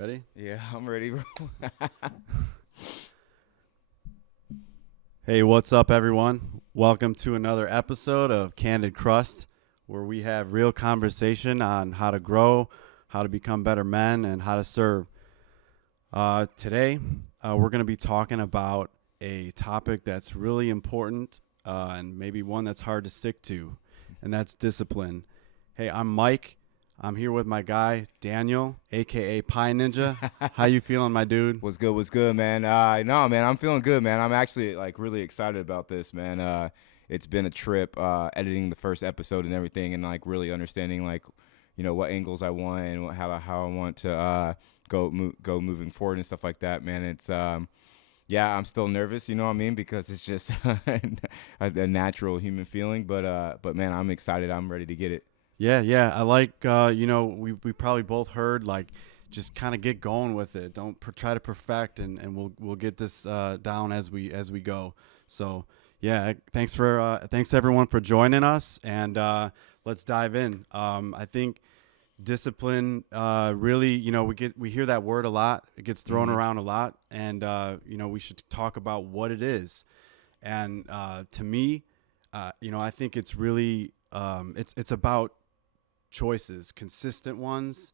ready? Yeah, I'm ready, bro. Hey, what's up, everyone? Welcome to another episode of Candid Crust, where we have real conversation on how to grow, how to become better men, and how to serve. Today, we're going to be talking about a topic that's really important and maybe one that's hard to stick to, and that's discipline. Hey, I'm Mike. I'm here with my guy, Daniel, a.k.a. Pie Ninja. How you feeling, my dude? What's good? What's good, man? No, man, I'm feeling good, man. I'm actually really excited about this, man. It's been a trip editing the first episode and everything, and really understanding what angles I want and how I want to go moving forward and stuff like that, man. It's yeah, I'm still nervous, you know what I mean, because it's just a natural human feeling, but man, I'm excited. I'm ready to get it. Yeah. I like, we probably both heard just kind of get going with it. Don't try to perfect, and we'll get this down as we go. So yeah, thanks everyone for joining us, and let's dive in. I think discipline really, we hear that word a lot. It gets thrown around a lot, and we should talk about what it is. And to me, I think it's really it's about choices, consistent ones,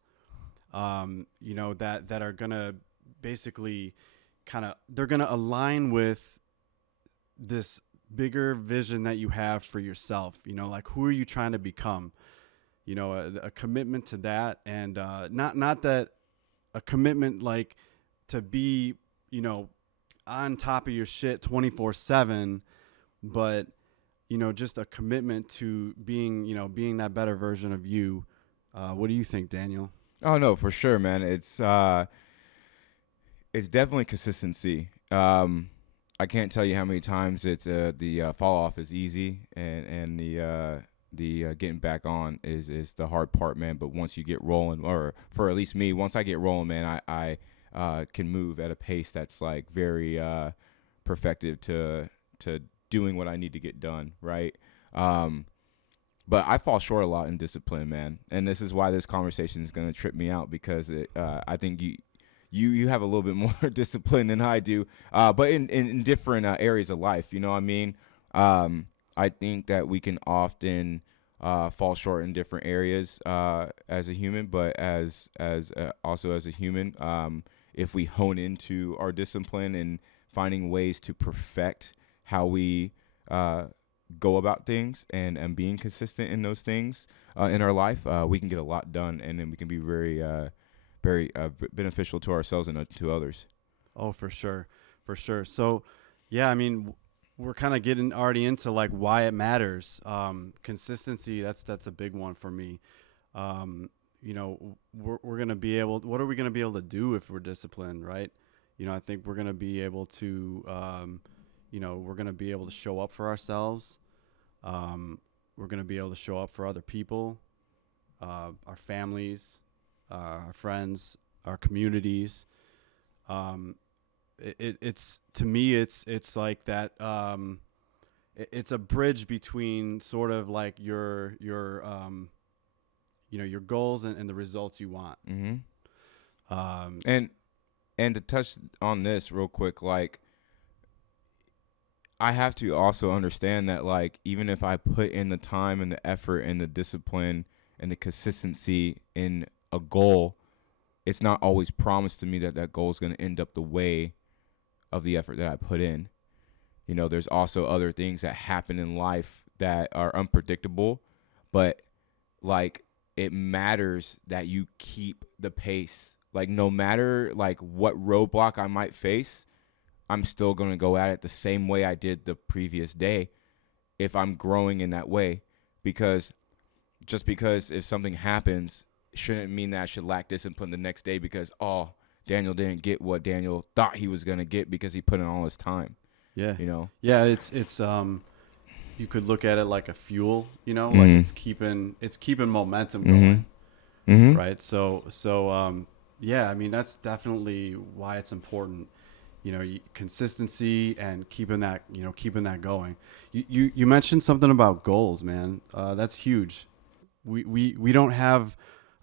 that are gonna basically they're gonna align with this bigger vision that you have for yourself. Like, who are you trying to become? A commitment to that, and not that a commitment like to be on top of your shit 24/7, but just a commitment to being that better version of you. What do you think, Daniel? Oh no, for sure, man. It's definitely consistency. I can't tell you how many times it's the fall off is easy, and the getting back on is the hard part, man. But once you get rolling, or for at least me, once I get rolling, man, I can move at a pace that's very perfective to doing what I need to get done, right? But I fall short a lot in discipline, man, and this is why this conversation is going to trip me out, because I think you have a little bit more discipline than I do, but in different areas of life, you know what I mean? I think that we can often fall short in different areas as a human, but also as a human, if we hone into our discipline and finding ways to perfect how we go about things, and being consistent in those things in our life, we can get a lot done, and then we can be very beneficial to ourselves and to others. Oh, for sure. So yeah, I mean, we're kind of getting already into why it matters. Consistency, that's a big one for me. We're gonna be able, what are we gonna be able to do if we're disciplined, right? I think we're gonna be able to we're going to be able to show up for ourselves. We're going to be able to show up for other people, our families, our friends, our communities. It's to me, it's like that. It's a bridge between sort of like your goals and the results you want. Mm-hmm. And to touch on this real quick, I have to also understand that, even if I put in the time and the effort and the discipline and the consistency in a goal, it's not always promised to me that that goal is going to end up the way of the effort that I put in. There's also other things that happen in life that are unpredictable, but it matters that you keep the pace. No matter what roadblock I might face, I'm still going to go at it the same way I did the previous day if I'm growing in that way. Because just because if something happens shouldn't mean that I should lack discipline the next day because, Daniel didn't get what Daniel thought he was going to get because he put in all his time. Yeah. You know? Yeah, it's you could look at it like a fuel, Mm-hmm. like it's keeping momentum going. Mm-hmm. Right? So yeah, I mean, that's definitely why it's important. Consistency and keeping that going. You mentioned something about goals, man. That's huge. We don't have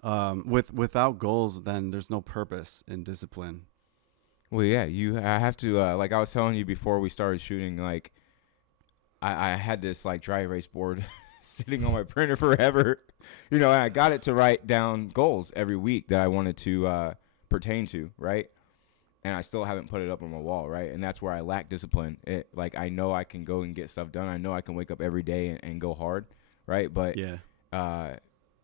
Without goals, then there's no purpose in discipline. Well, yeah, I have to, like I was telling you before we started shooting, like I had this like dry erase board sitting on my printer forever, and I got it to write down goals every week that I wanted to pertain to, right? And I still haven't put it up on my wall, right? And that's where I lack discipline. Like I know I can go and get stuff done. I know I can wake up every day and go hard, right? But Yeah.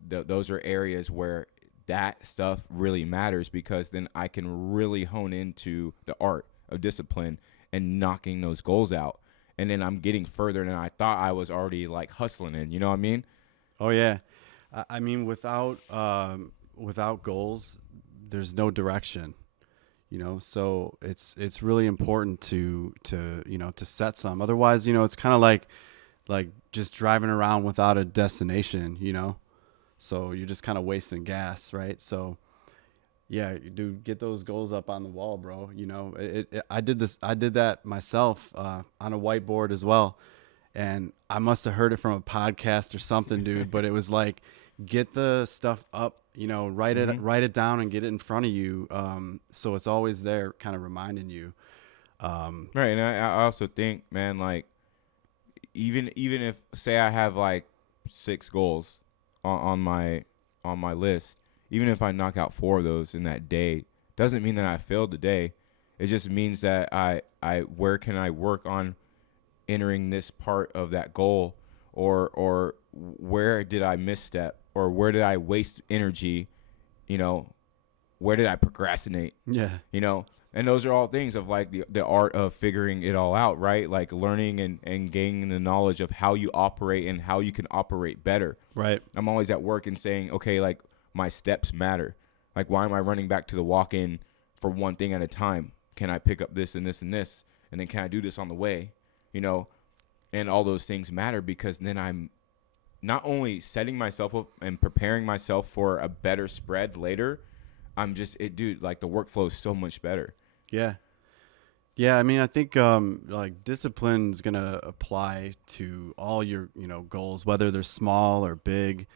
Those are areas where that stuff really matters, because then I can really hone into the art of discipline and knocking those goals out. And then I'm getting further than I thought I was already like hustling in. You know what I mean? Oh yeah. I mean, without goals, there's no direction. So it's really important to set some. Otherwise, it's kind of like just driving around without a destination. So you're just kind of wasting gas, right? So yeah, dude, get those goals up on the wall, bro. I did that myself on a whiteboard as well, and I must have heard it from a podcast or something, dude. But it was like, get the stuff up, write it down and get it in front of you, so it's always there, kind of reminding you. Right, and I also think, man, like even if, say, I have like 6 goals on my list, even if I knock out 4 of those in that day, doesn't mean that I failed the day. It just means that I where can I work on entering this part of that goal, or where did I misstep, or where did I waste energy, where did I procrastinate? Yeah. And those are all things of like the art of figuring it all out, right? Like learning and gaining the knowledge of how you operate and how you can operate better. Right. I'm always at work and saying, okay, like my steps matter. Like, why am I running back to the walk-in for one thing at a time? Can I pick up this and this and this? And then can I do this on the way? And all those things matter, because then I'm not only setting myself up and preparing myself for a better spread later, dude, like the workflow is so much better. Yeah. Yeah, I mean, I think like discipline's going to apply to all your, goals, whether they're small or big.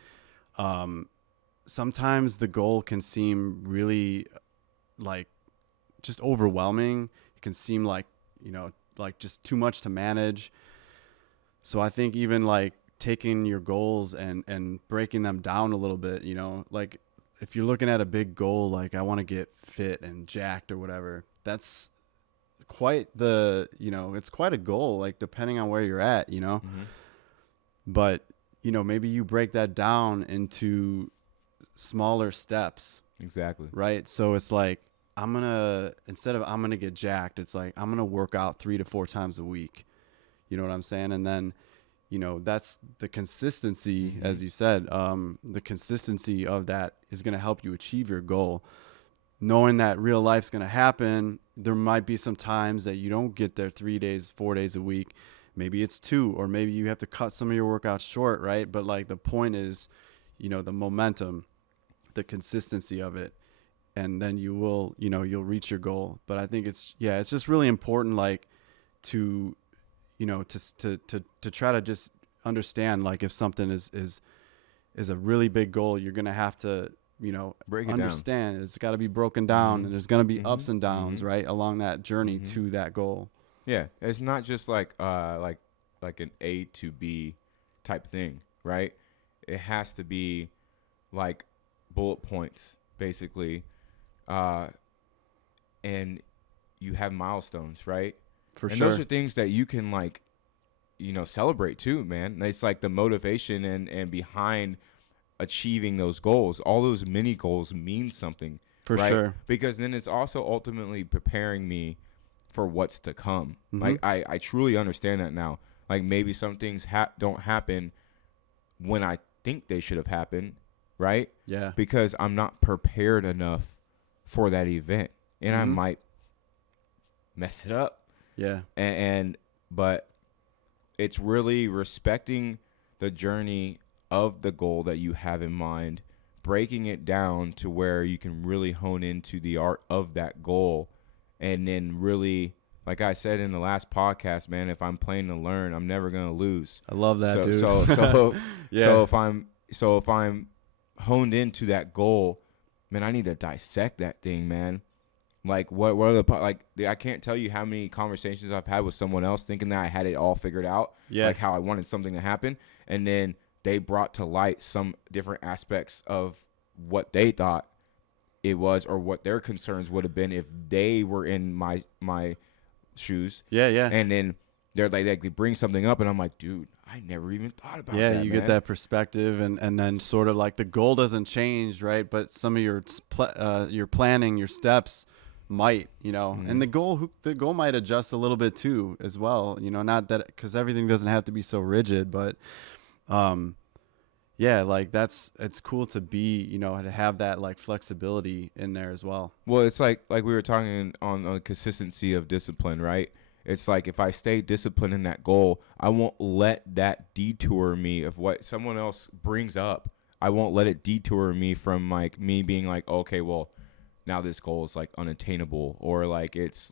Sometimes the goal can seem really like just overwhelming. It can seem like, like just too much to manage. So I think even like taking your goals and breaking them down a little bit, like if you're looking at a big goal, like I want to get fit and jacked or whatever, that's quite it's quite a goal, like depending on where you're at, Mm-hmm. but maybe you break that down into smaller steps. Exactly. Right. So it's like, instead of I'm going to get jacked, it's like, I'm going to work out 3 to 4 times a week. You know what I'm saying? And then, that's the consistency, Mm-hmm. as you said, the consistency of that is going to help you achieve your goal. Knowing that real life's going to happen, there might be some times that you don't get there 3 days, 4 days a week. Maybe it's 2, or maybe you have to cut some of your workouts short, right? But like the point is, the momentum, the consistency of it, and then you'll reach your goal. But I think it's just really important, like to try to just understand, like if something is a really big goal, you're gonna have to Break it understand it's got to be broken down, Mm-hmm. and there's gonna be Mm-hmm. ups and downs, Mm-hmm. right, along that journey Mm-hmm. to that goal. Yeah, it's not just like an A to B type thing, right? It has to be like bullet points, basically, and you have milestones, right? For and sure. those are things that you can like, celebrate too, man. It's like the motivation and behind achieving those goals. All those mini goals mean something, For right? sure. Because then it's also ultimately preparing me for what's to come. Mhm. Like I truly understand that now. Like maybe some things don't happen when I think they should have happened, right? Yeah. Because I'm not prepared enough for that event, and I Mhm. might mess it up. Yeah. But it's really respecting the journey of the goal that you have in mind, breaking it down to where you can really hone into the art of that goal, and then really, like I said in the last podcast, man, if I'm playing to learn, I'm never gonna lose. I love that, dude. So Yeah. so if I'm honed into that goal, man, I need to dissect that thing, man. Like what are the like I can't tell you how many conversations I've had with someone else thinking that I had it all figured out, Yeah. like how I wanted something to happen, and then they brought to light some different aspects of what they thought it was or what their concerns would have been if they were in my shoes. Yeah. Yeah. And then they're like they bring something up and I'm like, dude, I never even thought about Yeah, that, you get man. that perspective, and then sort of like the goal doesn't change, right? But some of your planning, your steps might, and the goal might adjust a little bit too, as well. Not that because everything doesn't have to be so rigid, but um, yeah, like it's cool to be, to have that like flexibility in there as well. Well, it's like we were talking on consistency of discipline, right? It's like if I stay disciplined in that goal, I won't let that detour me of what someone else brings up. I won't let it detour me from like me being like, okay, well, now this goal is like unattainable or like it's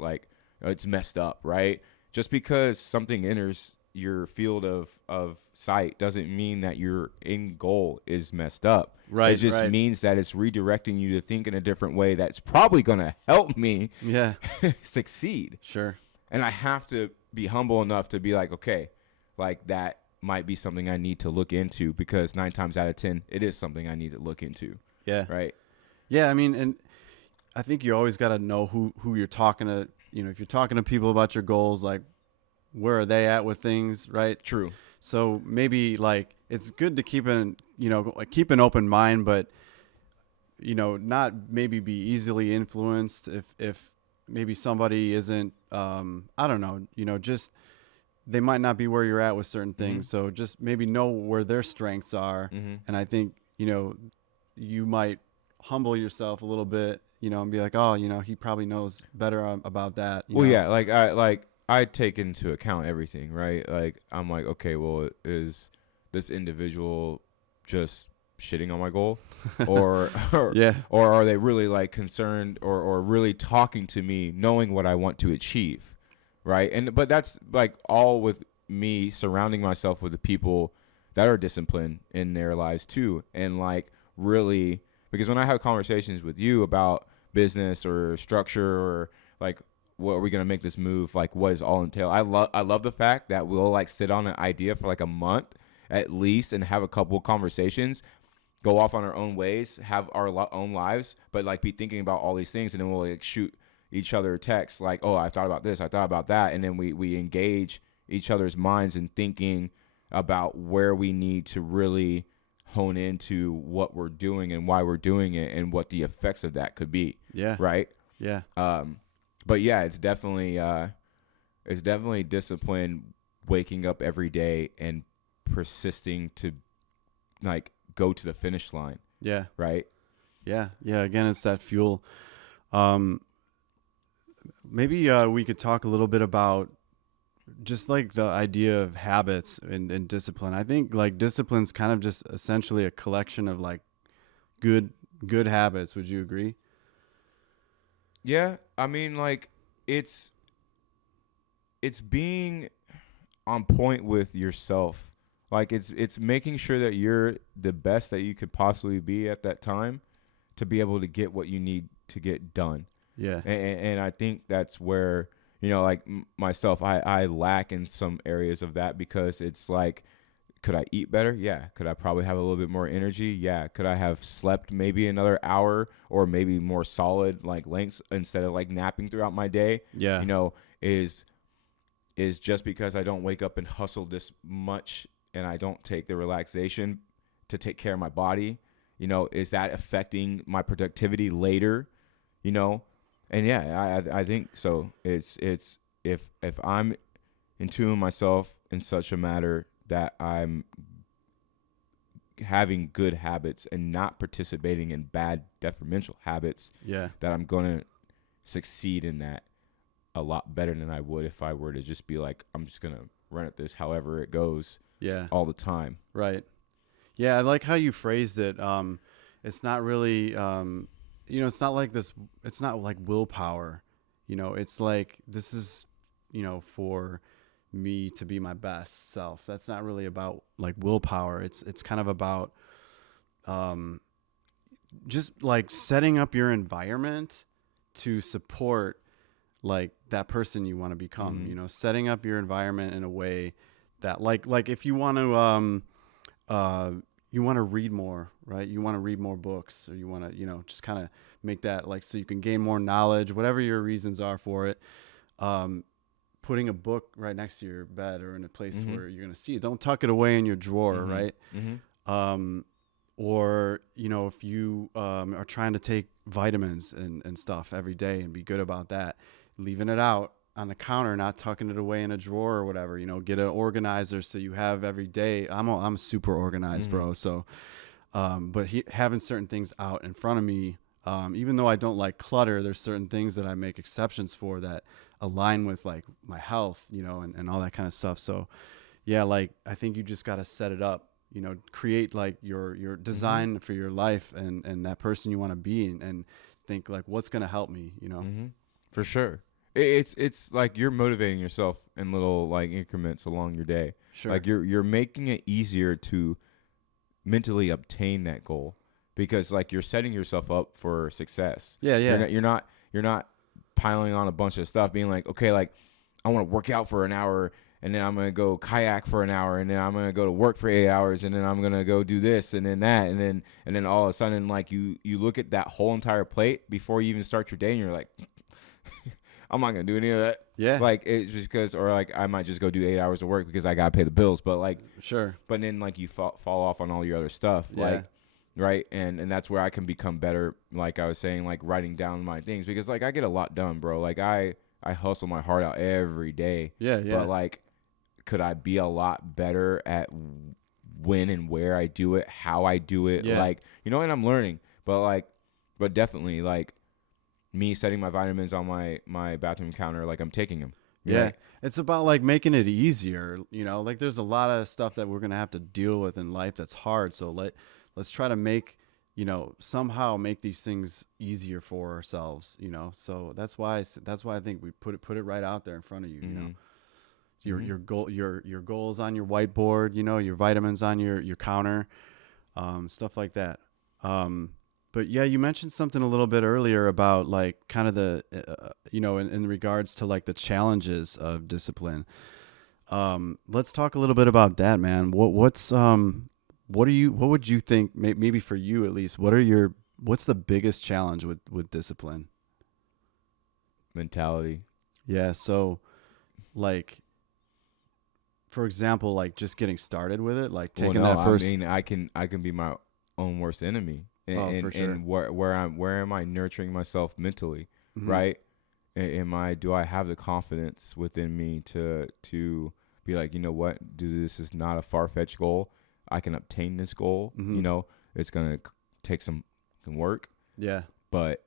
messed up, right? Just because something enters your field of sight doesn't mean that your end goal is messed up. Right, It just right. means that it's redirecting you to think in a different way that's probably going to help me Yeah, succeed. sure. And I have to be humble enough to be like, okay, like that might be something I need to look into because 9 times out of 10, it is something I need to look into. Yeah. Right. Yeah, I mean, and I think you always got to know who you're talking to. If you're talking to people about your goals, like where are they at with things, right? True. So maybe like it's good to keep an open mind, but not maybe be easily influenced if maybe somebody isn't I don't know, just they might not be where you're at with certain things. So just maybe know where their strengths are. And I think, you might humble yourself a little bit, and be like, oh, he probably knows better about that. Well, yeah, I take into account everything, right? Like I'm like, okay, well, is this individual just shitting on my goal, or Yeah. or are they really like concerned or really talking to me, knowing what I want to achieve, right? But that's like all with me surrounding myself with the people that are disciplined in their lives too, and like really because when I have conversations with you about business or structure or like what are we gonna make this move, like what is all entail, I love the fact that we'll like sit on an idea for like a month at least and have a couple of conversations, go off on our own ways, have our own lives, but like be thinking about all these things, and then we'll like shoot each other texts like, oh, I thought about this, I thought about that, and then we engage each other's minds in thinking about where we need to really hone into what we're doing and why we're doing it and what the effects of that could be. Yeah. Right. Yeah. But yeah, it's definitely discipline, waking up every day and persisting to like go to the finish line. Yeah. Right. Yeah. Yeah. Again, it's that fuel. Maybe we could talk a little bit about just like the idea of habits and discipline. I think like discipline's kind of just essentially a collection of like good habits. Would you agree? Yeah, I mean like it's being on point with yourself. Like it's making sure that you're the best that you could possibly be at that time to be able to get what you need to get done. Yeah. And I think that's where, like myself, I lack in some areas of that because it's like, could I eat better? Yeah. Could I probably have a little bit more energy? Yeah. Could I have slept maybe another hour or maybe more solid like lengths instead of like napping throughout my day? Yeah. Is just because I don't wake up and hustle this much and I don't take the relaxation to take care of my body, is that affecting my productivity later? And yeah, I think so. It's if I'm in tune with myself in such a matter that I'm having good habits and not participating in bad detrimental habits, Yeah. that I'm going to succeed in that a lot better than I would if I were to just be like, I'm just going to run at this however it goes Yeah. all the time. Right. Yeah. I like how you phrased it. It's not really, it's not like this, it's not like willpower, it's like, this is, for me to be my best self. That's not really about like willpower. It's kind of about, just like setting up your environment to support like that person you want to become, Mm-hmm. you know, setting up your environment in a way that like if you want to uh you want to read more, right? You want to read more books, or you want to, you know, just kind of make that like so you can gain more knowledge, whatever your reasons are for it. Um, Putting a book right next to your bed or in a place Mm-hmm. where you're going to see it. Don't tuck it away in your drawer, Mm-hmm. right? Mm-hmm. Um, or, you know, if you are trying to take vitamins and stuff every day and be good about that, leaving it out on the counter, not tucking it away in a drawer or whatever, you know, get an organizer so you have every day. I'm super organized, Mm-hmm. bro. So, but having certain things out in front of me, even though I don't like clutter, there's certain things that I make exceptions for that align with like my health, you know, and all that kind of stuff. So yeah, like I think you just got to set it up, you know, create like your Mm-hmm. design for your life and that person you want to be, and think like what's going to help me, you know. Mm-hmm. For sure. It's like you're motivating yourself in little like increments along your day. Sure. Like you're making it easier to mentally obtain that goal, because like you're setting yourself up for success. Yeah, You're yeah. not piling on a bunch of stuff, being like, okay, like I want to work out for an hour, and then I'm gonna go kayak for an hour, and then I'm gonna go to work for 8 hours, and then I'm gonna go do this and then that, and then all of a sudden like you look at that whole entire plate before you even start your day, and you're like, I'm not gonna do any of that. Yeah. Like it's just because, or like I might just go do 8 hours of work because I gotta pay the bills. But like, Sure. but then like you fall off on all your other stuff. Yeah. Like, right, and that's where I can become better. Like I was saying, like writing down my things, because like I get a lot done, bro. Like I hustle my heart out every day. Yeah, yeah. But like, could I be a lot better at when and where I do it, how I do it? Yeah. Like, you know, and I'm learning. But like, but definitely like me setting my vitamins on my bathroom counter, like I'm taking them. Yeah. Right? It's about like making it easier, you know, like there's a lot of stuff that we're going to have to deal with in life that's hard. So let's try to make, you know, somehow make these things easier for ourselves, you know. So that's why I think we put it right out there in front of you, you know. Mm-hmm. Your goals on your whiteboard, you know, your vitamins on your counter, stuff like that. But yeah, you mentioned something a little bit earlier about like kind of the you know, in regards to like the challenges of discipline. Let's talk a little bit about that, man. What would you think, maybe for you at least, what's the biggest challenge with discipline? Mentality. Yeah, so like for example, like just getting started with it, like Well, taking no, that I first. mean I can be my own worst enemy, Oh, for sure. and where am I nurturing myself mentally, Hmm. right? Do I have the confidence within me to be like, you know what, dude, this is not a far fetched goal. I can obtain this goal. Hmm. You know, it's gonna take some work, Yeah. but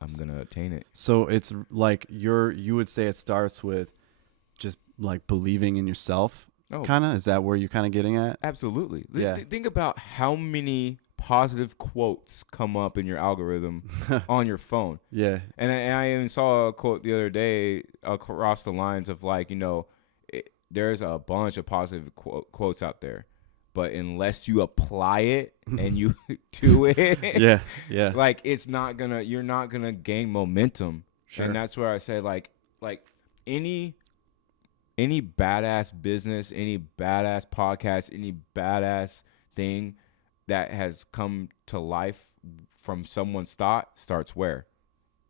I'm gonna attain it. So it's like you would say it starts with just like believing in yourself, Oh, kind of. Is that where you're kind of getting at? absolutely. Yeah. Think about how many positive quotes come up in your algorithm on your phone. Yeah. And I even saw a quote the other day across the lines of like, you know, there's a bunch of positive quotes out there, but unless you apply it and you do it, Yeah. Yeah. like you're not gonna gain momentum. Sure. And that's where I say like any badass business, any badass podcast, any badass thing that has come to life from someone's thought starts where?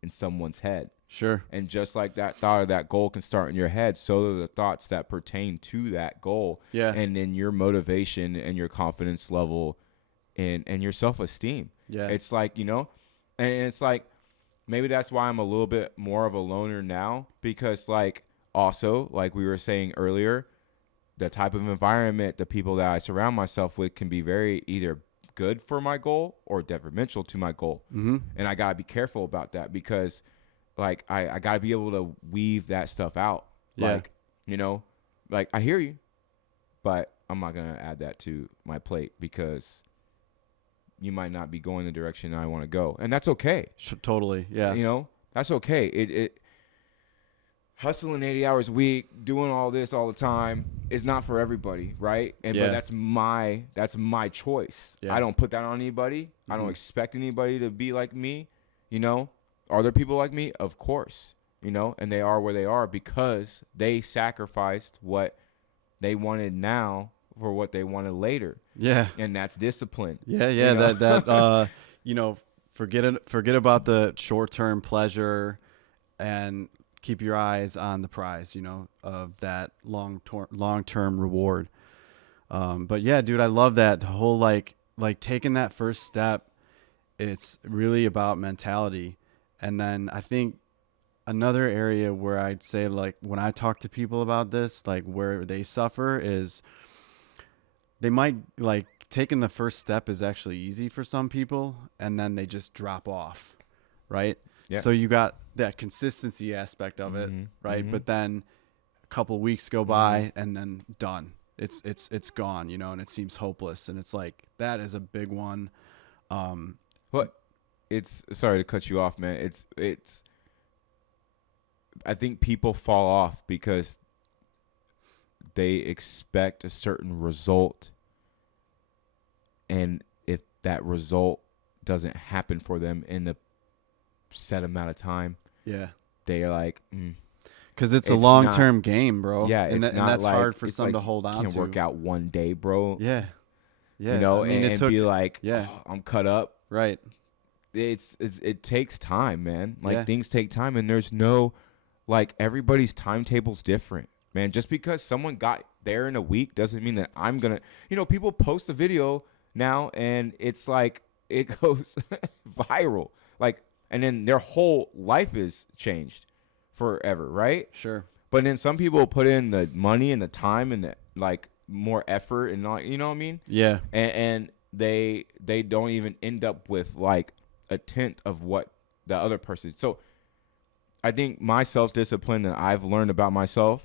In someone's head. Sure. And just like that thought or that goal can start in your head, so do the thoughts that pertain to that goal. Yeah. And then your motivation and your confidence level and your self-esteem. Yeah. It's like, you know, and it's like maybe that's why I'm a little bit more of a loner now, because like also, like we were saying earlier, the type of environment, the people that I surround myself with can be very either good for my goal or detrimental to my goal. Mm-hmm. And I got to be careful about that, because like I got to be able to weave that stuff out. Yeah. Like, you know, like I hear you, but I'm not going to add that to my plate, because you might not be going the direction I want to go. And that's okay. Totally. Yeah. You know, that's okay. hustling 80 hours a week, doing all this all the time is not for everybody, right? And Yeah. but that's my choice. Yeah. I don't put that on anybody. I don't expect anybody to be like me, you know? Are there people like me? Of course, you know, and they are where they are because they sacrificed what they wanted now for what they wanted later. Yeah. And that's discipline. Yeah, you know? that you know, forget about the short-term pleasure and keep your eyes on the prize, you know, of that long-term reward. But yeah, dude, I love that the whole like taking that first step. It's really about mentality. And then I think another area where I'd say, like, when I talk to people about this, like where they suffer is they might like taking the first step is actually easy for some people, and then they just drop off, right? Yeah. So you got that consistency aspect of it, right? But then a couple weeks go by and then done. It's gone, you know, and it seems hopeless, and it's like that is a big one. But it's sorry to cut you off, man. It's I think people fall off because they expect a certain result, and if that result doesn't happen for them in the set amount of time, Yeah. they're like, Because it's a It's long-term game, bro. yeah, and, it's and not that's like hard for it's some like to hold on Can't to. work out one day, bro. Yeah. Yeah. You know, I mean, it and took, be like, yeah. oh, I'm cut up. Right. It takes time, man. Like Yeah. things take time, and there's no, like, everybody's timetable's different, man. Just because someone got there in a week doesn't mean that I'm gonna. You know, people post a video now, and it's like it goes viral, like, and then their whole life is changed forever, right? Sure. But then some people put in the money and the time and the, like, more effort and all, you know what I mean? Yeah. And they don't even end up with like a tenth of what the other person. So I think my self-discipline that I've learned about myself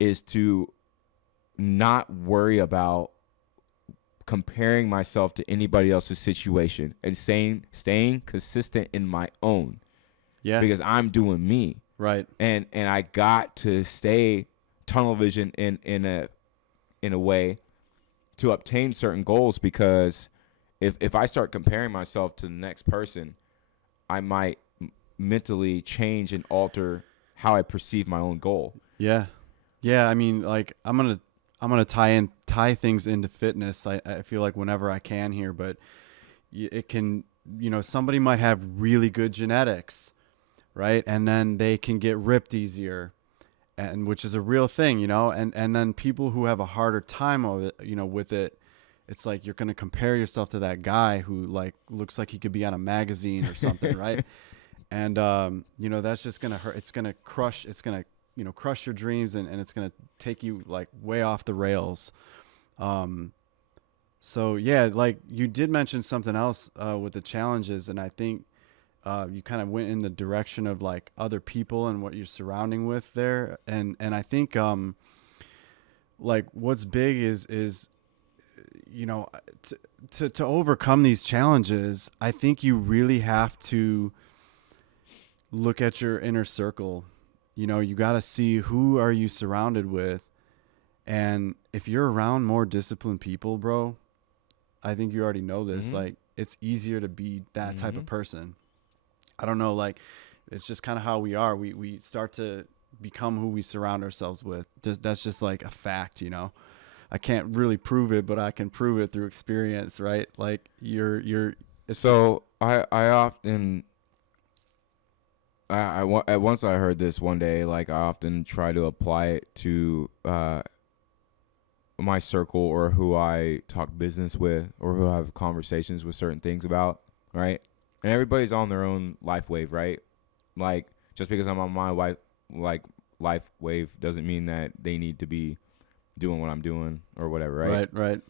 is to not worry about comparing myself to anybody else's situation and staying consistent in my own. Yeah. Because I'm doing me. Right. And I got to stay tunnel vision in a way to obtain certain goals, because if I start comparing myself to the next person, I might mentally change and alter how I perceive my own goal. Yeah. Yeah. I mean, like, I'm gonna tie things into fitness. I feel like whenever I can here, but it can, you know, somebody might have really good genetics, right? And then they can get ripped easier, and which is a real thing, you know, and then people who have a harder time of it, you know, with it, it's like you're going to compare yourself to that guy who like looks like he could be on a magazine or something, right? And you know, that's just going to hurt. It's going to crush your dreams, and it's going to take you like way off the rails. So yeah, like you did mention something else with the challenges, and I think you kind of went in the direction of like other people and what you're surrounding with there. And I think, like what's big is, you know, to overcome these challenges, I think you really have to look at your inner circle. You know, you got to see who are you surrounded with. And if you're around more disciplined people, bro, I think you already know this, like it's easier to be that type of person. I don't know, like it's just kind of how we are. We start to become who we surround ourselves with. That's just like a fact, you know. I can't really prove it, but I can prove it through experience, right? Like once I heard this one day, like I often try to apply it to my circle or who I talk business with or who I have conversations with certain things about, right? And everybody's on their own life wave, right? Like just because I'm on my life wave doesn't mean that they need to be doing what I'm doing or whatever, right? Right.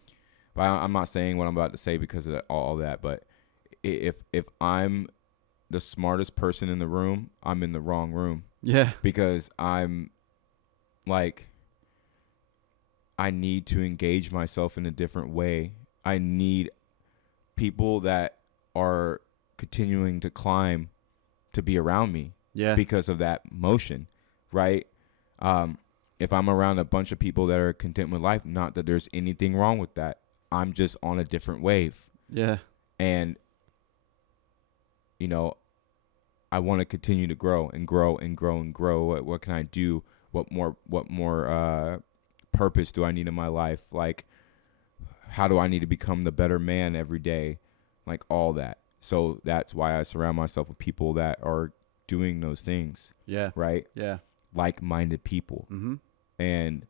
But I'm not saying what I'm about to say because of all that. But if I'm the smartest person in the room, I'm in the wrong room. Yeah. Because I'm like, I need to engage myself in a different way. I need people that are continuing to climb to be around me. Yeah. Because of that motion. right? If I'm around a bunch of people that are content with life, not that there's anything wrong with that. I'm just on a different wave. Yeah. And, you know, I want to continue to grow and grow and grow and grow. What can I do? What more purpose do I need in my life? Like, how do I need to become the better man every day? Like, all that. So that's why I surround myself with people that are doing those things. Yeah. Right? Yeah. Like-minded people. Mm-hmm. And,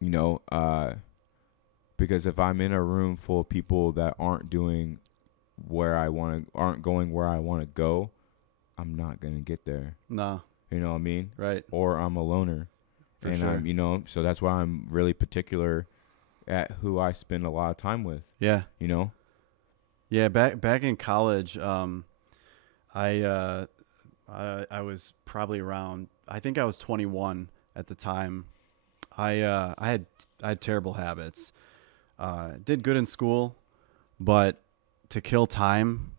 you know, because if I'm in a room full of people that aren't doing aren't going where I want to go, I'm not going to get there. No. You know what I mean? Right. Or I'm a loner. For and sure. I'm, you know, so that's why I'm really particular at who I spend a lot of time with. Yeah. You know? Yeah, back in college, I was probably around, I think I was 21 at the time. I had terrible habits. Did good in school, but to kill time,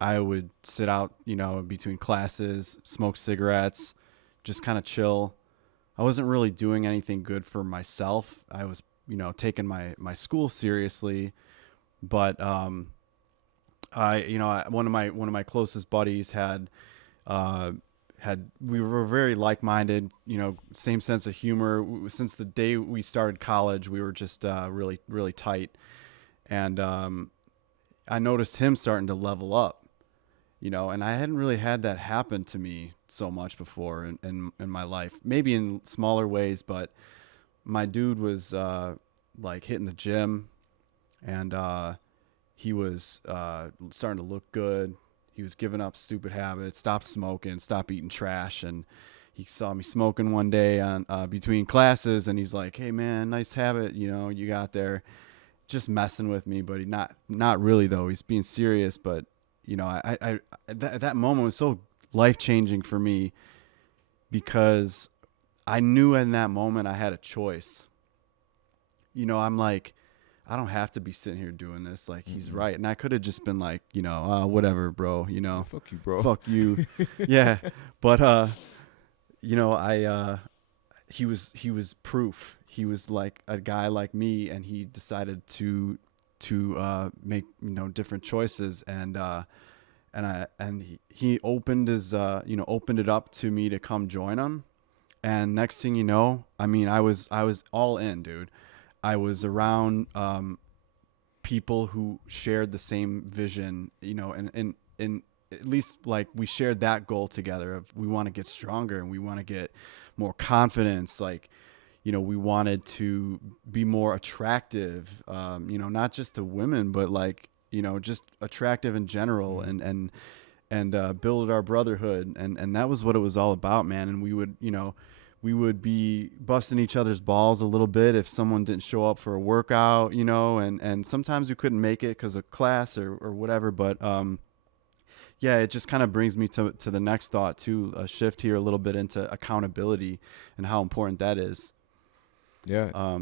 I would sit out, you know, between classes, smoke cigarettes, just kind of chill. I wasn't really doing anything good for myself. I was, you know, taking my school seriously, but one of my closest buddies had we were very like-minded, you know, same sense of humor. Since the day we started college, we were just really, really tight. And I noticed him starting to level up, you know, and I hadn't really had that happen to me so much before in my life, maybe in smaller ways, but my dude was like hitting the gym, and he was starting to look good. He was giving up stupid habits, stopped smoking, stopped eating trash. And he saw me smoking one day on between classes, and he's like, "Hey man, nice habit, you know, you got there." Just messing with me, but he not really though. He's being serious. But you know, that moment was so life-changing for me, because I knew in that moment I had a choice. You know, I'm like, I don't have to be sitting here doing this. Like, he's right. And I could have just been like, you know, whatever, bro, you know, Fuck you, bro. Fuck you. Yeah. But, you know, he was proof. He was like a guy like me, and he decided to make, you know, different choices. And he opened opened it up to me to come join him. And next thing you know, I mean, I was all in, dude. I was around people who shared the same vision, you know, and at least like we shared that goal together of we want to get stronger and we want to get more confidence. Like, you know, we wanted to be more attractive, you know, not just to women, but like, you know, just attractive in general, and build our brotherhood. And that was what it was all about, man. And we would, you know, we would be busting each other's balls a little bit if someone didn't show up for a workout, you know, and sometimes we couldn't make it because of class or whatever. But yeah, it just kind of brings me to the next thought too, a shift here a little bit into accountability and how important that is. Yeah.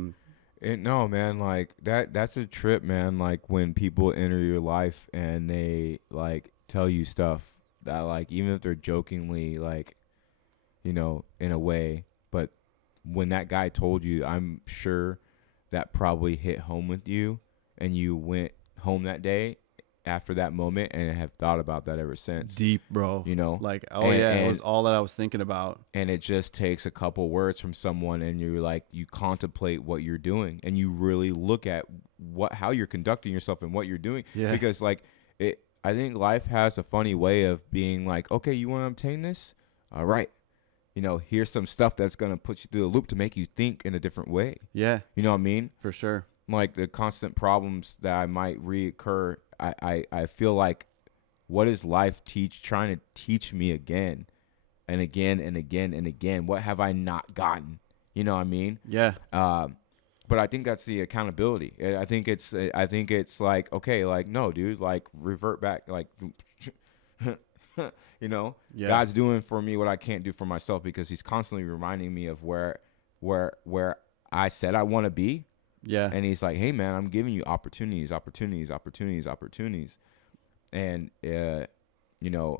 No, man, like that's a trip, man. Like when people enter your life and they like tell you stuff that, like, even if they're jokingly, like, you know, in a way, but when that guy told you, I'm sure that probably hit home with you, and you went home that day after that moment and have thought about that ever since. Deep, bro. You know? Like, it was all that I was thinking about. And it just takes a couple words from someone, and you're like, you contemplate what you're doing, and you really look at how you're conducting yourself and what you're doing. Yeah. Because like I think life has a funny way of being like, okay, you want to obtain this? All right. You know, here's some stuff that's going to put you through the loop to make you think in a different way. Yeah. You know what I mean? For sure. Like the constant problems that I might reoccur, I feel like, what is life trying to teach me again and again and again and again? What have I not gotten? You know what I mean? Yeah. But I think that's the accountability. I think it's like, okay, like, no, dude, like, revert back, like, you know, yeah. God's doing for me what I can't do for myself, because he's constantly reminding me of where I said I want to be. Yeah. And he's like, hey man, I'm giving you opportunities. And, you know,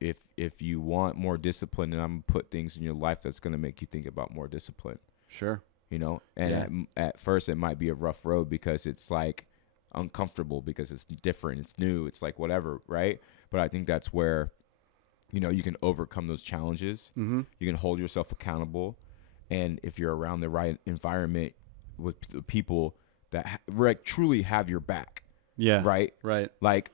if you want more discipline, then I'm gonna put things in your life that's gonna make you think about more discipline. Sure. You know, and at first it might be a rough road because it's like uncomfortable because it's different, it's new, it's like whatever, right? But I think that's where, you know, you can overcome those challenges. Mm-hmm. You can hold yourself accountable, and if you're around the right environment with the people that like truly have your back, Yeah. right? Right. Like,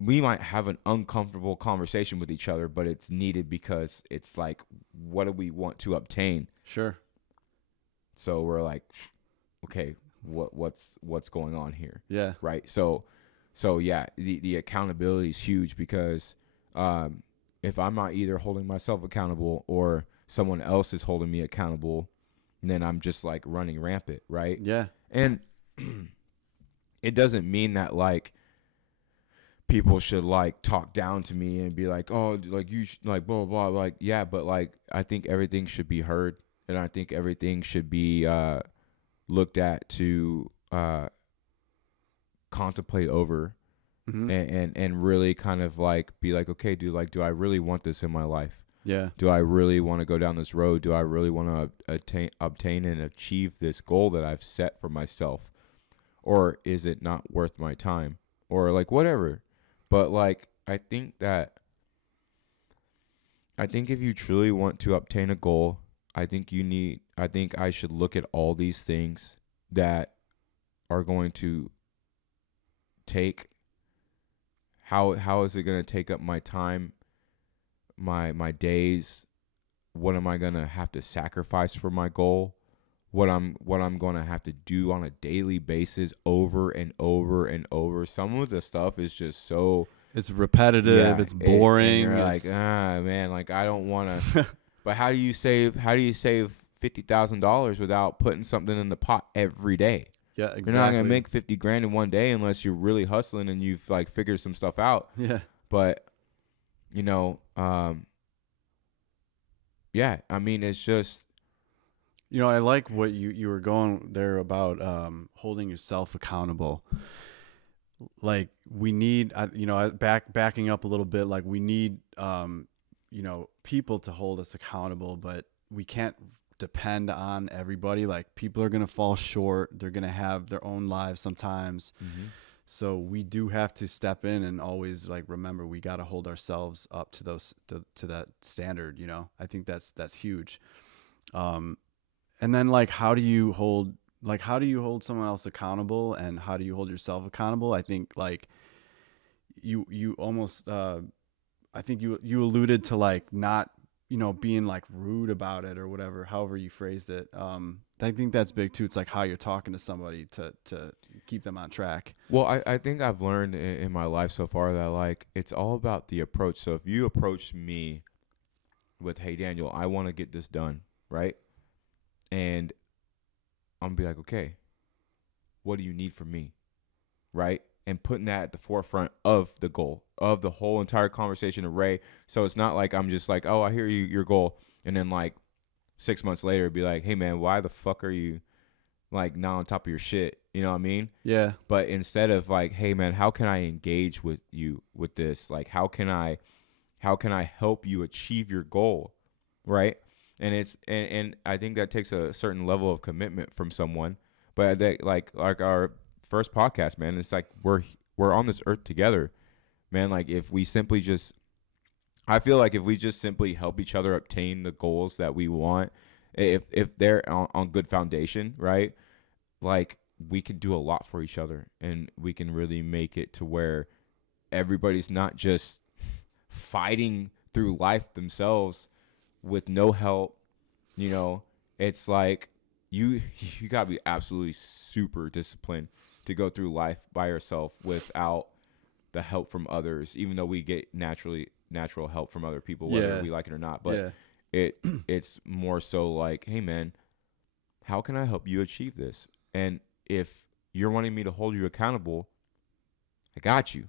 we might have an uncomfortable conversation with each other, but it's needed because it's like, what do we want to obtain? Sure. So we're like, okay, what's going on here? Yeah. Right. So yeah, the accountability is huge because if I'm not either holding myself accountable or someone else is holding me accountable, then I'm just like running rampant, right? Yeah. And it doesn't mean that like people should like talk down to me and be like, oh, like you like blah, blah, blah. Like, yeah, but like I think everything should be heard, and I think everything should be looked at to contemplate over, Mm-hmm. and really kind of like be like, okay, dude, like, do I really want this in my life? Yeah. Do I really want to go down this road? Do I really want to obtain and achieve this goal that I've set for myself? Or is it not worth my time? Or like whatever. But like, I think if you truly want to obtain a goal, I think I should look at all these things that are going to take, how is it going to take up my time, my days? What am I going to have to sacrifice for my goal? What I'm going to have to do on a daily basis over and over and over. Some of the stuff is just so, it's repetitive, it's boring. And you're like, man, like I don't want to. But how do you save $50,000 without putting something in the pot every day? Yeah, exactly. You're not going to make 50 grand in one day unless you're really hustling and you've like figured some stuff out. Yeah. But, you know, yeah, I mean, it's just, you know, I like what you were going there about holding yourself accountable. Like we need, you know, backing up a little bit, like we need, you know, people to hold us accountable, but we can't depend on everybody. Like people are going to fall short. They're going to have their own lives sometimes. Mm-hmm. So we do have to step in and always like, remember, we got to hold ourselves up to to that standard. You know, I think that's huge. And then like, how do you hold someone else accountable, and how do you hold yourself accountable? I think like you almost, I think you alluded to like not, you know, being like rude about it or whatever, however you phrased it. I think that's big too. It's like how you're talking to somebody to keep them on track. Well, I think I've learned in my life so far that like it's all about the approach. So if you approach me with, hey Daniel, I want to get this done, right? And I'm gonna be like, okay, what do you need from me, right? And putting that at the forefront of the goal, of the whole entire conversation array. So it's not like I'm just like, oh, I hear you, your goal, and then like 6 months later be like, hey man, why the fuck are you like not on top of your shit? You know what I mean? Yeah. But instead of like, hey man, how can I engage with you with this? Like, how can I help you achieve your goal, right? And it's and I think that takes a certain level of commitment from someone. But that like our first podcast, man, it's like we're on this earth together, man. Like if we simply just, I feel like if we just simply help each other obtain the goals that we want, if they're on good foundation, right? Like we can do a lot for each other, and we can really make it to where everybody's not just fighting through life themselves with no help. You know, it's like you gotta be absolutely super disciplined to go through life by yourself without the help from others, even though we get natural help from other people, whether we like it or not. But it's more so like, hey man, how can I help you achieve this? And if you're wanting me to hold you accountable, I got you.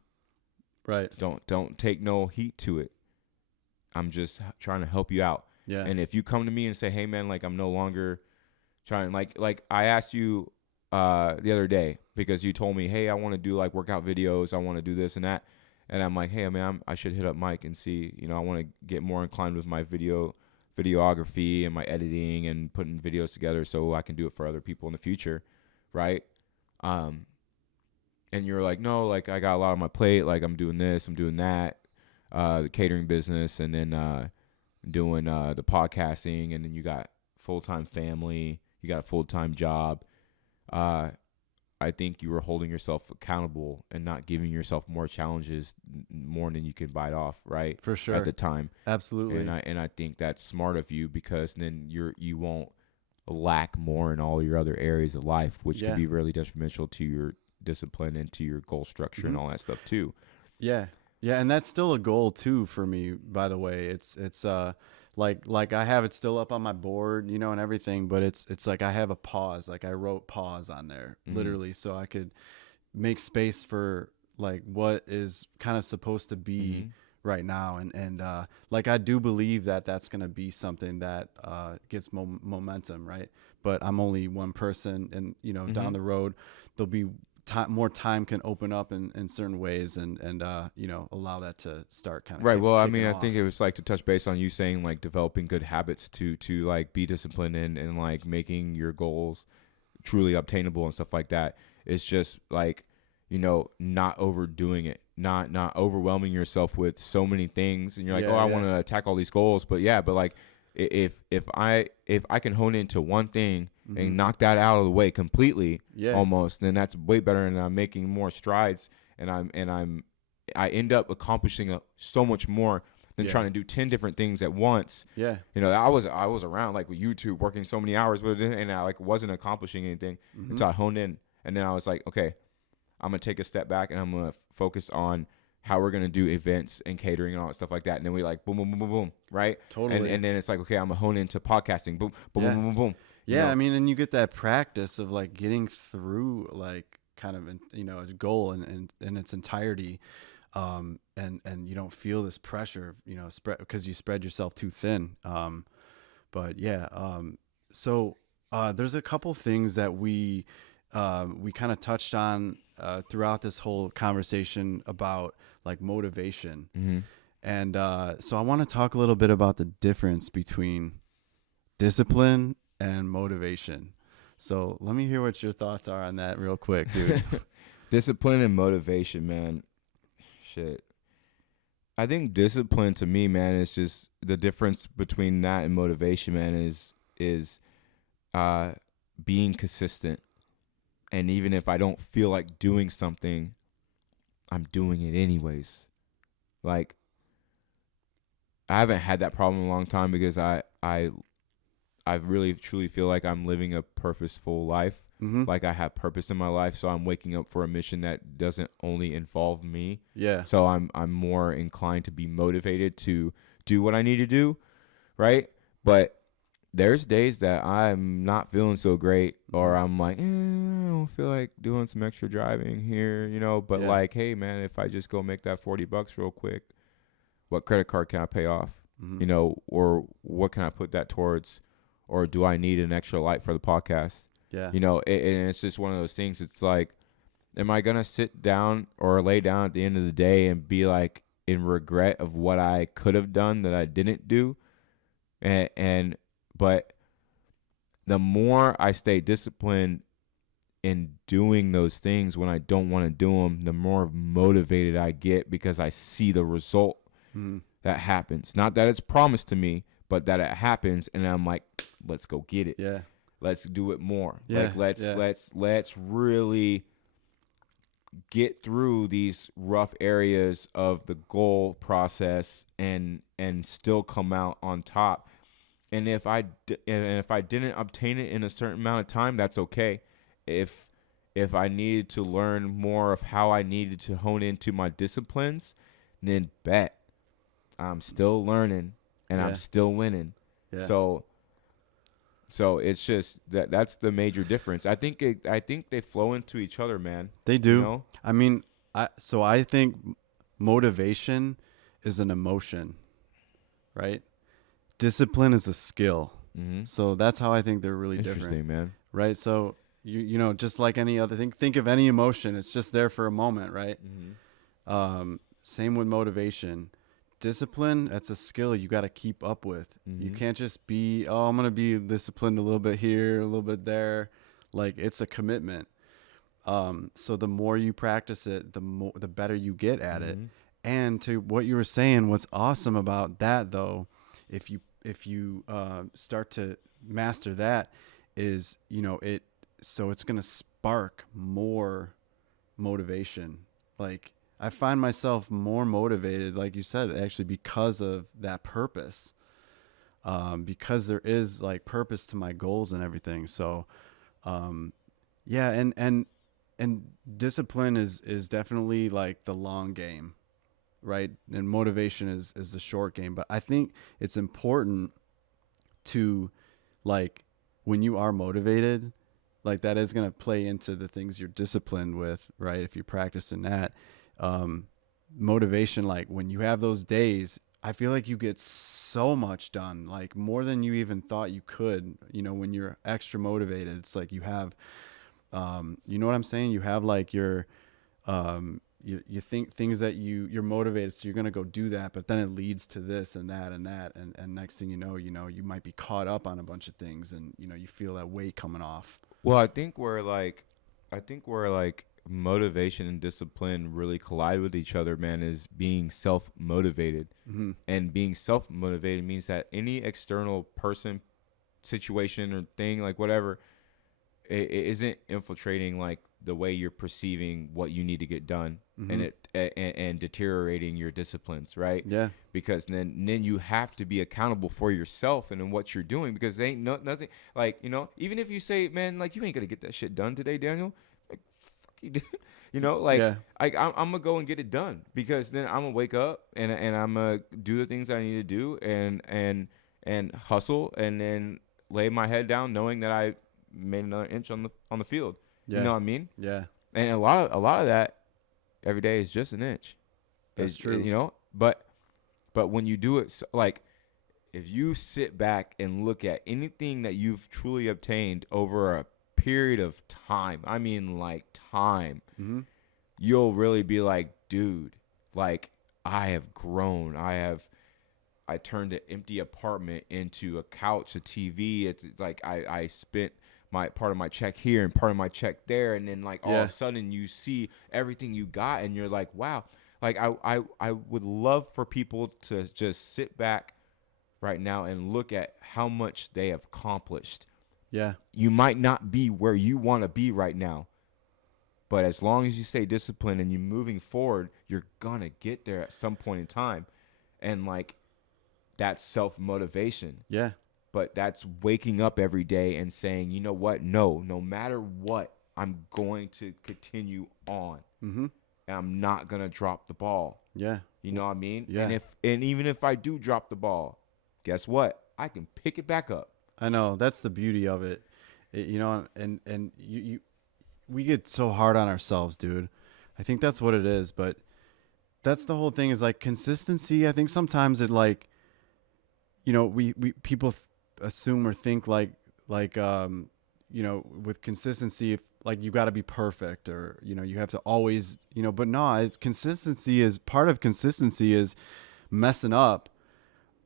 Right. Don't take no heat to it. I'm just trying to help you out. Yeah. And if you come to me and say, hey man, like I'm no longer trying, like I asked you the other day because you told me, hey, I want to do like workout videos, I want to do this and that. and I'm like, hey, I mean, I should hit up Mike and see, you know, I want to get more inclined with my videography and my editing and putting videos together so I can do it for other people in the future, right? And you're like, no, like I got a lot on my plate, like I'm doing this, I'm doing that, the catering business, and then doing the podcasting, and then you got full-time family, you got a full-time job. I think you were holding yourself accountable and not giving yourself more challenges more than you can bite off, right? For sure. At the time. Absolutely. And I think that's smart of you, because then you won't lack more in all your other areas of life, which could be really detrimental to your discipline and to your goal structure and all that stuff too. Yeah. Yeah, and that's still a goal too for me, by the way. It's like I have it still up on my board, you know, and everything, but it's like I have a pause. Like I wrote pause on there literally so I could make space for like what is kind of supposed to be right now, and like I do believe that that's going to be something that gets momentum, right? But I'm only one person, and you know, down the road there'll be more time can open up in certain ways, and you know, allow that to start kind of right. Well, I mean, off. I think it was like, to touch base on you saying like developing good habits to like be disciplined and like making your goals truly obtainable and stuff like that. It's just like, you know, not overdoing it, not overwhelming yourself with so many things, and you're like, I want to attack all these goals, but like if I can hone into one thing and knock that out of the way completely, almost, then that's way better, and I'm making more strides, and I end up accomplishing so much more than trying to do 10 different things at once. Yeah, you know, I was around like with YouTube working so many hours, but and I like wasn't accomplishing anything until I honed in, and then I was like, okay, I'm gonna take a step back and I'm gonna focus on how we're gonna do events and catering and all that stuff like that. And then we like boom, boom, boom, boom, boom, right? Totally. And then it's like, okay, I'm gonna hone into podcasting. Boom, boom, boom, boom, boom, boom. Yeah, you know? I mean, and you get that practice of like getting through like kind of, you know, a goal in its entirety, and you don't feel this pressure, you know, because you spread yourself too thin. But yeah, so there's a couple things that we kind of touched on throughout this whole conversation about like motivation. And so I want to talk a little bit about the difference between discipline and motivation. So let me hear what your thoughts are on that real quick, dude. Discipline and motivation, man. Shit. I think discipline to me, man, is just the difference between that and motivation, man, is being consistent. And even if I don't feel like doing something, I'm doing it anyways. Like, I haven't had that problem in a long time, because I really truly feel like I'm living a purposeful life. Like I have purpose in my life, so I'm waking up for a mission that doesn't only involve me. Yeah. So I'm more inclined to be motivated to do what I need to do, right? But there's days that I'm not feeling so great, or I'm like, I don't feel like doing some extra driving here, you know. But like, hey, man, if I just go make that $40 real quick, what credit card can I pay off? You know, or what can I put that towards? Or do I need an extra light for the podcast? Yeah. You know, and it's just one of those things. It's like, am I going to sit down or lay down at the end of the day and be like in regret of what I could have done that I didn't do? But the more I stay disciplined in doing those things when I don't want to do them, the more motivated I get, because I see the result that happens. Not that it's promised to me, but that it happens, and I'm like, let's go get it. Yeah. Let's do it more. Yeah. Like let's really get through these rough areas of the goal process and still come out on top. And if I didn't obtain it in a certain amount of time, that's okay. If I needed to learn more of how I needed to hone into my disciplines, then bet I'm still learning and I'm still winning. Yeah. So it's just that's the major difference. I think they flow into each other, man. They do. You know? I mean, I think motivation is an emotion, right? Discipline is a skill. So that's how I think they're really different. Interesting, man. Right? So you know, just like any other thing, think of any emotion, it's just there for a moment, right? same with motivation. Discipline, that's a skill you got to keep up with. You Mm-hmm. can't just be, oh, I'm going to be disciplined a little bit here, a little bit there. Like, it's a commitment. So the more you practice it, the better you get at it. Mm-hmm. And to what you were saying, what's awesome about that though, if you start to master that, is so it's gonna spark more motivation. Like, I find myself more motivated, like you said, actually because of that purpose. Because there is like purpose to my goals and everything. So um, yeah, and discipline is definitely like the long game, right? And motivation is the short game. But I think it's important to, like, when you are motivated, like that is going to play into the things you're disciplined with, right? If you're practicing that, um, motivation, like when you have those days, I feel like you get so much done, like more than you even thought you could. When you're extra motivated, it's like you have, you know what I'm saying? You have like your, you think things that you're motivated, so you're going to go do that, but then it leads to this and that and that. And next thing you might be caught up on a bunch of things, and, you feel that weight coming off. Well, I think where motivation and discipline really collide with each other, man, is being self motivated. Mm-hmm. And being self motivated means that any external person, situation, or thing, like whatever, it isn't infiltrating like the way you're perceiving what you need to get done, Mm-hmm. and and deteriorating your disciplines, right? Yeah. Because then you have to be accountable for yourself and in what you're doing, because there ain't nothing like, even if you say, man, like, you ain't gonna get that shit done today, Daniel, like, fuck you, dude. Like, Yeah. I'm gonna go and get it done, because then I'm gonna wake up and I'm gonna do the things I need to do, and hustle, and then lay my head down knowing that I made another inch on the field. You Yeah. know what I mean? Yeah. And a lot of that every day is just an inch. That's true. But when you do it, like, if you sit back and look at anything that you've truly obtained over a period of time, I mean like time, Mm-hmm. you'll really be like, dude, like, I have grown. I turned an empty apartment into a couch, a TV. It's like I spent my part of my check here and part of my check there, and then like all of Yeah. a sudden you see everything you got, and you're like, wow. Like, I would love for people to just sit back right now and look at how much they have accomplished. Yeah. You might not be where you want to be right now, but as long as you stay disciplined and you're moving forward, you're gonna get there at some point in time. And like, that's self-motivation. Yeah. But that's waking up every day and saying, you know what? No matter what, I'm going to continue on. Mm-hmm. And I'm not going to drop the ball. Yeah. You know what I mean? Yeah. And even if I do drop the ball, guess what? I can pick it back up. I know, that's the beauty of it. And we get so hard on ourselves, dude. I think that's what it is, but that's the whole thing, is like consistency. I think sometimes it, like, we people assume or think like with consistency, if like you got to be perfect, or you have to always, but no, it's consistency. Is part of consistency is messing up,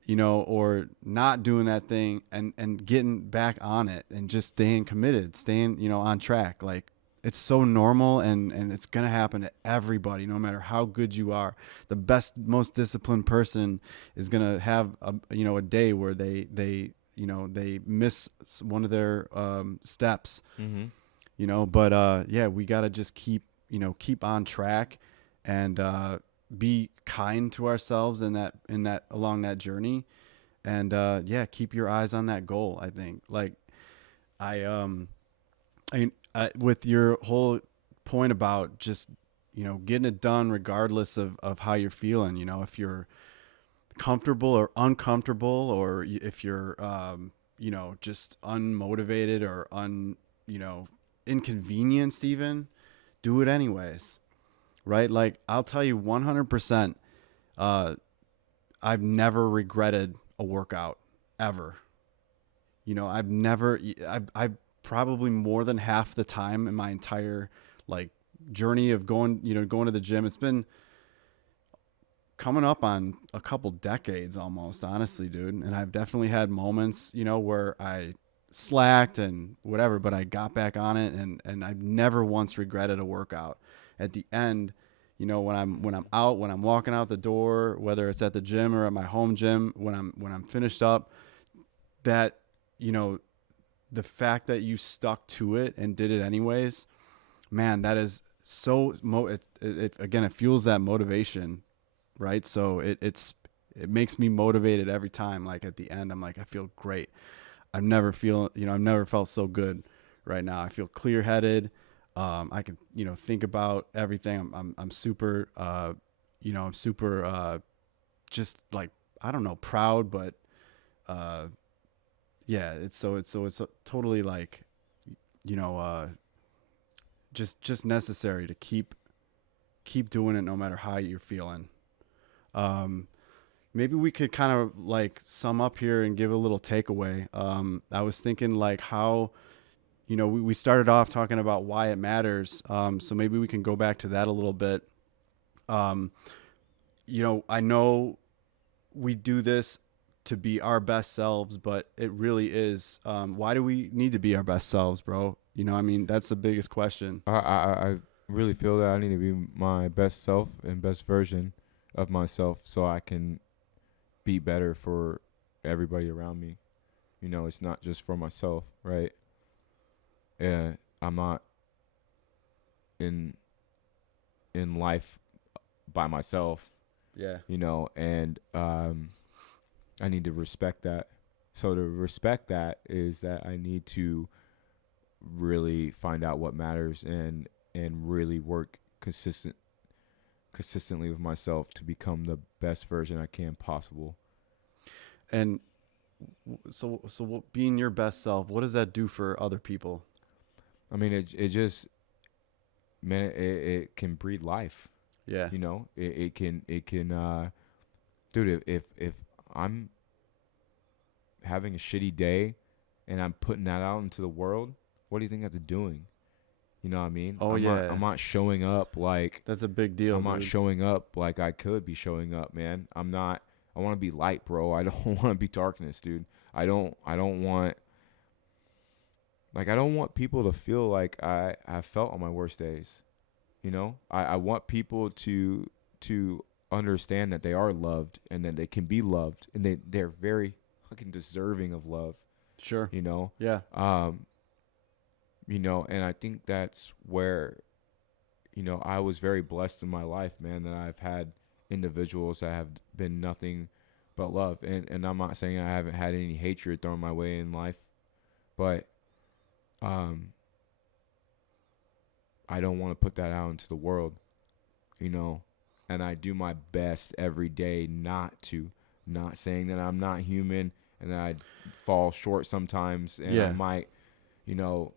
or not doing that thing, and getting back on it, and just staying committed, staying, on track. Like, it's so normal, and it's going to happen to everybody, no matter how good you are. The best, most disciplined person is going to have a day where they miss one of their steps, but yeah, we got to just keep on track, and be kind to ourselves in that along that journey, and yeah, keep your eyes on that goal. I think, like, with your whole point about just getting it done regardless of how you're feeling, if you're comfortable or uncomfortable, or if you're just unmotivated or inconvenienced even, do it anyways, right? Like, I'll tell you 100%, I've never regretted a workout ever. I've probably more than half the time in my entire like journey of going to the gym. It's been coming up on a couple decades almost, honestly, dude. And I've definitely had moments, you know, where I slacked and whatever, but I got back on it, and I've never once regretted a workout. At the end, you know, when I'm walking out the door, whether it's at the gym or at my home gym, when I'm finished up, that, you know, the fact that you stuck to it and did it anyways, man, that is it again, it fuels that motivation, right? So it makes me motivated every time. Like at the end, I'm like, I feel great. I've never felt so good right now. I feel clear headed. I can, you know, think about everything. I'm super, I'm super, just like, I don't know, proud, but, uh, yeah, it's totally like, you know, just necessary to keep doing it no matter how you're feeling. Um, Maybe we could kind of like sum up here and give a little takeaway. I was thinking like how, you know, we started off talking about why it matters. So maybe we can go back to that a little bit. Um, you know, I know we do this to be our best selves, but it really is. Why do we need to be our best selves, bro? You know, I mean, that's the biggest question. I really feel that I need to be my best self and best version of myself so I can be better for everybody around me. You know, it's not just for myself, right? Yeah, I'm not in life by myself, Yeah. you know, and I need to respect that. So to respect that is that I need to really find out what matters and really work consistently with myself to become the best version I can possible. And being your best self, what does that do for other people? I mean, it just, man, it can breed life. Yeah. You know, it can dude, if I'm having a shitty day and I'm putting that out into the world, what do you think that's doing? You know what I mean? Oh yeah. I'm not showing up like That's a big deal, I'm not dude. showing up like I could be showing up, man. I'm not. I want to be light, bro. I don't want to be darkness, dude. I don't want I don't want people to feel like I felt on my worst days. You know? I want people to understand that they are loved and that they can be loved and they're very fucking deserving of love, Sure. you know? Yeah. You know, and I think that's where, you know, I was very blessed in my life, man, that I've had individuals that have been nothing but love. And I'm not saying I haven't had any hatred thrown my way in life, but um, I don't want to put that out into the world, you know. And I do my best every day not to, not saying that I'm not human and that I fall short sometimes and I Yeah. might, you know,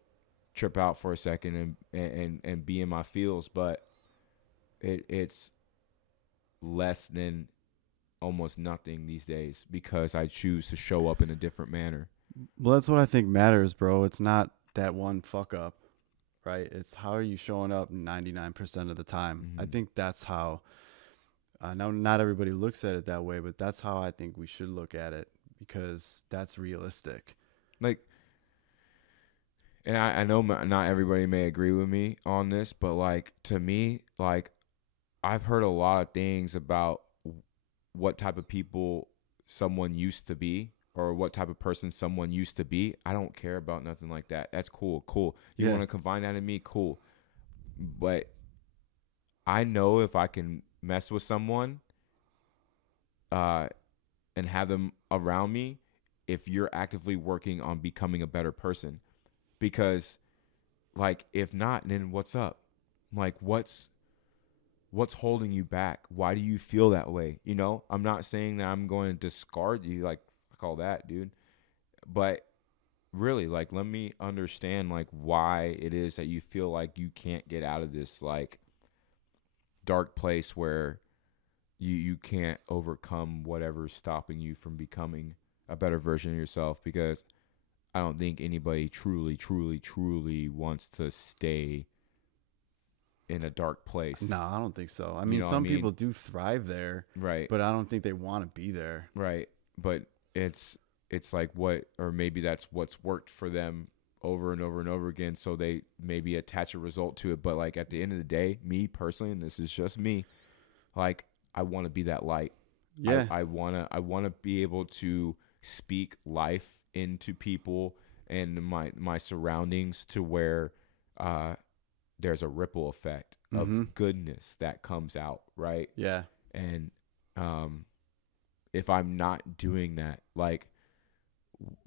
trip out for a second and be in my feels, but it's less than almost nothing these days because I choose to show up in a different manner. Well, that's what I think matters, bro. It's not that one fuck up, right? It's how are you showing up 99% of the time. I Mm-hmm. think that's how. I know not everybody looks at it that way, but that's how I think we should look at it because that's realistic. Like, and I know not everybody may agree with me on this, but like to me, like I've heard a lot of things about what type of people someone used to be or what type of person someone used to be. I don't care about nothing like that. That's cool. Cool. You Yeah. want to confine that in me? Cool. But I know if I can mess with someone uh, and have them around me, if you're actively working on becoming a better person. Because, like, if not, then what's up? Like, what's holding you back? Why do you feel that way? You know, I'm not saying that I'm going to discard you, like, fuck all that, dude. But really, like, let me understand, like, why it is that you feel like you can't get out of this, like, dark place where you can't overcome whatever's stopping you from becoming a better version of yourself. Because I don't think anybody truly wants to stay in a dark place. No, I don't think so. I You mean, know what I some mean? people do thrive there, Right. but I don't think they want to be there. Right. But it's like what, or maybe that's what's worked for them over and over and over again. So they maybe attach a result to it. But like at the end of the day, me personally, and this is just me, like I want to be that light. Yeah. I wanna be able to speak life into people and my surroundings to where there's a ripple effect of goodness that comes out, right? Yeah. And if I'm not doing that, like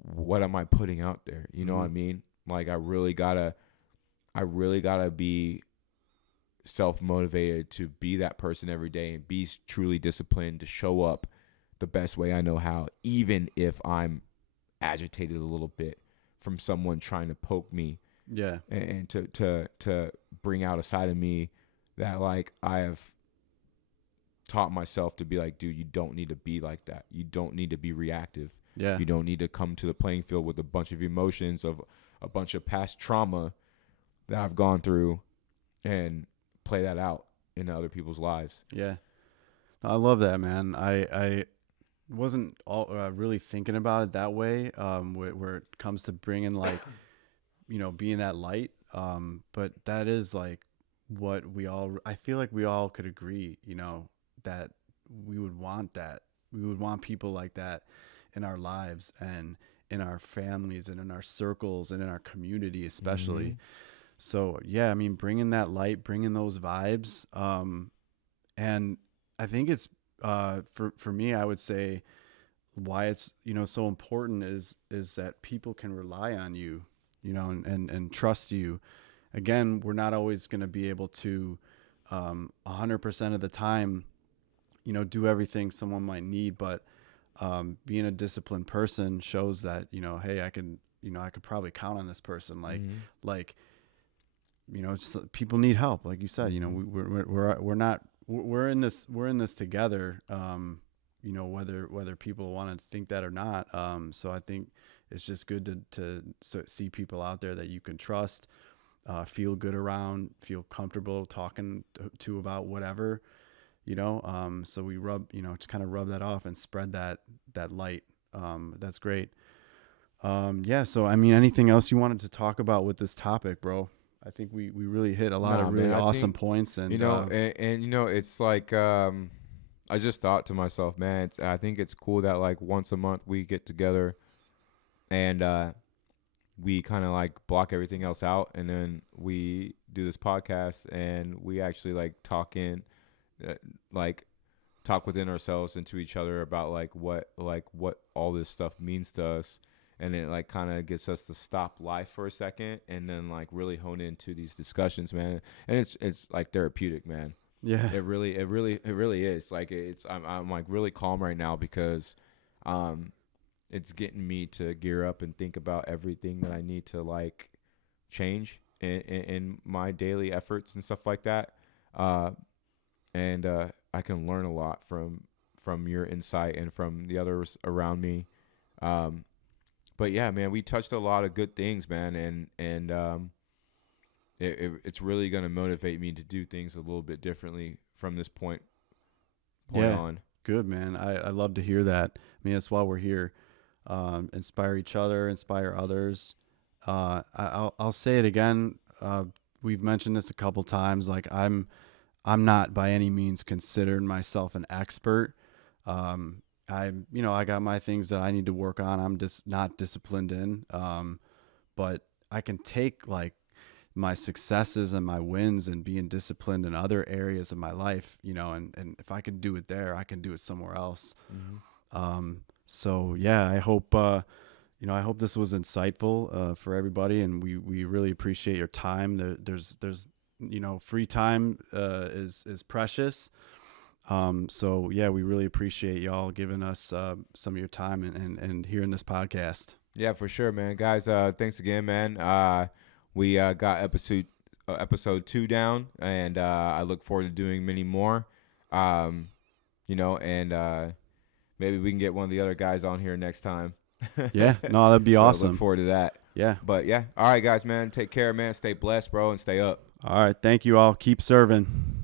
what am I putting out there? You know what I mean? Like I really gotta be self-motivated to be that person every day and be truly disciplined to show up the best way I know how, even if I'm agitated a little bit from someone trying to poke me. Yeah. And to bring out a side of me that like I have taught myself to be like, dude, you don't need to be like that. You don't need to be reactive. Yeah. You don't need to come to the playing field with a bunch of emotions of a bunch of past trauma that I've gone through and play that out in other people's lives. Yeah. I love that, man. I wasn't really thinking about it that way where it comes to bringing like, being that light. But that is like what I feel like we all could agree, that we would want that. We would want people like that in our lives and in our families and in our circles and in our community, especially. So yeah, I mean, bringing that light, bringing those vibes. And I think it's, for me, I would say why it's, so important is that people can rely on you, and trust you. Again, we're not always going to be able to, 100% of the time, do everything someone might need, but, being a disciplined person shows that, hey, I could probably count on this person. Like, people need help. Like you said, we're in this together. Whether people want to think that or not. So I think it's just good to see people out there that you can trust, feel good around, feel comfortable talking to about whatever, so we just kind of rub that off and spread that light. That's great. Yeah. So, I mean, anything else you wanted to talk about with this topic, bro? I think we really hit a lot of really awesome points, and it's like I just thought to myself, man, I think it's cool that like once a month we get together and we kind of like block everything else out, and then we do this podcast and we actually like talk within ourselves and to each other about what all this stuff means to us. And it like kind of gets us to stop life for a second and then like really hone into these discussions, man. And it's like therapeutic, man. Yeah. It really is. Like I'm like really calm right now because it's getting me to gear up and think about everything that I need to like change in my daily efforts and stuff like that. And I can learn a lot from your insight and from the others around me. But yeah, man, we touched a lot of good things, man, and it's really gonna motivate me to do things a little bit differently from this point on. Good, man. I love to hear that. I mean, that's why we're here. Inspire each other, inspire others. I'll say it again. We've mentioned this a couple times. Like I'm not by any means considering myself an expert. I got my things that I need to work on. I'm just not disciplined in. But I can take like my successes and my wins and being disciplined in other areas of my life, and if I can do it there, I can do it somewhere else. So yeah, I hope, I hope this was insightful, for everybody. And we really appreciate your time. There's free time, is precious. So yeah, we really appreciate y'all giving us some of your time and hearing this podcast. Yeah, for sure, man. Guys, thanks again, man. We got episode 2 down, and I look forward to doing many more. And maybe we can get one of the other guys on here next time. Yeah, no, that'd be awesome. Look forward to that. Yeah. But yeah, all right, guys, man. Take care, man. Stay blessed, bro, and stay up. All right. Thank you all. Keep serving.